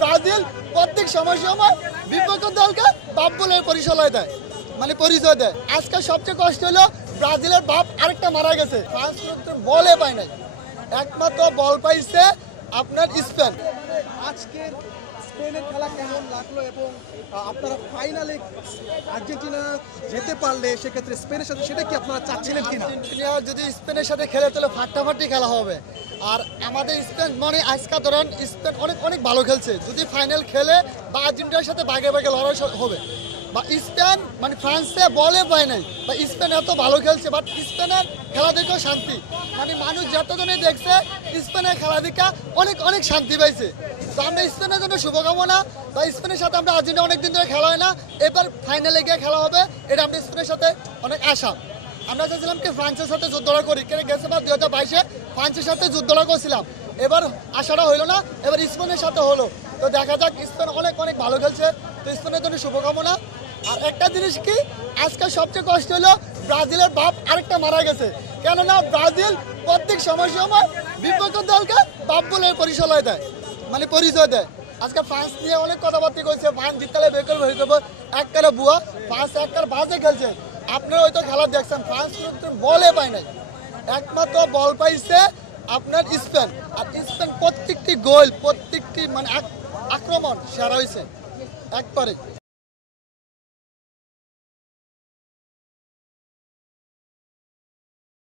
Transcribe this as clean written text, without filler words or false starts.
Brazil প্রত্যেক সময় বিপক্ষ দলকে বাপ বলে পরিচয় দেয়। আজকে সবচেয়ে কষ্ট হলো ব্রাজিলের বাপ আরেকটা মারা গেছে। ফ্রান্স বলে পায় নাই, একমাত্র বল পাইছে আপনার স্পেন। আজকের স্পেনের খেলা কেমন লাগলো এবং আপনারা ফাইনালে আর্জেন্টিনা যেতে পারলে সেক্ষেত্রে স্পেনের সাথে সেটা কি আপনারা চাচ্ছিলেন কিনা? আর্জেন্টিনা যদি স্পেনের সাথে খেলে তাহলে ফাটাফাটি খেলা হবে। আর আমাদের স্পেন মানে আজকে ধরেন স্পেন অনেক অনেক ভালো খেলছে। যদি ফাইনাল খেলে বা আর্জেন্টিনার সাথে বাগে বাগে লড়াই হবে, বা স্পেন মানে ফ্রান্সে বলে পায় নাই, বা স্পেন এত ভালো খেলছে, বাট স্পেনের খেলা দেখেও শান্তি, মানে মানুষ যতজনে দেখছে স্পেনের খেলা দেখে অনেক অনেক শান্তি পাইছে। তো আমরা স্পেনের জন্য শুভকামনা। বা স্পেনের সাথে আমরা আর্জেন্টিনা অনেকদিন ধরে খেলা হয় না, এবার ফাইনালে গিয়ে খেলা হবে, এটা আমরা স্পেনের সাথে অনেক আশা। আমরা চাইছিলাম কি ফ্রান্সের সাথে যুদ্ধটা করি, কেন গেছে বা 2022-এ ফ্রান্সের সাথে যুদ্ধটা করছিলাম, এবার আশাটা হইলো না, এবার স্পেনের সাথে হলো। তো দেখা যাক, স্পেন অনেক অনেক ভালো খেলছে, তো স্পেনের জন্য শুভকামনা। আর একটা জিনিস কি, আজকে সবচেয়ে কষ্ট হলো ব্রাজিলের বাপ আরেকটা মারা গেছে। কেননা ব্রাজিল প্রত্যেক সময় বিপক্ষ দলকে বাপ বলে পরিচয় দেয়। আজকে ফ্রান্স নিয়ে অনেক কথাবার্তা কইছে, ফ্রান্স জিতলে বেকল হয়ে যাবে, এককালে বুয়া, ফ্রান্স এককাল বাজে খেলছে। আপনারা হয়তো খেলা দেখছেন, ফ্রান্স কিন্তু বলে পায় নাই, একমাত্র বল পাইছে আপনার স্পেন। আর স্পেন প্রত্যেকটি গোল, প্রত্যেকটি মানে আক্রমণ সেরা হয়েছে একবারে।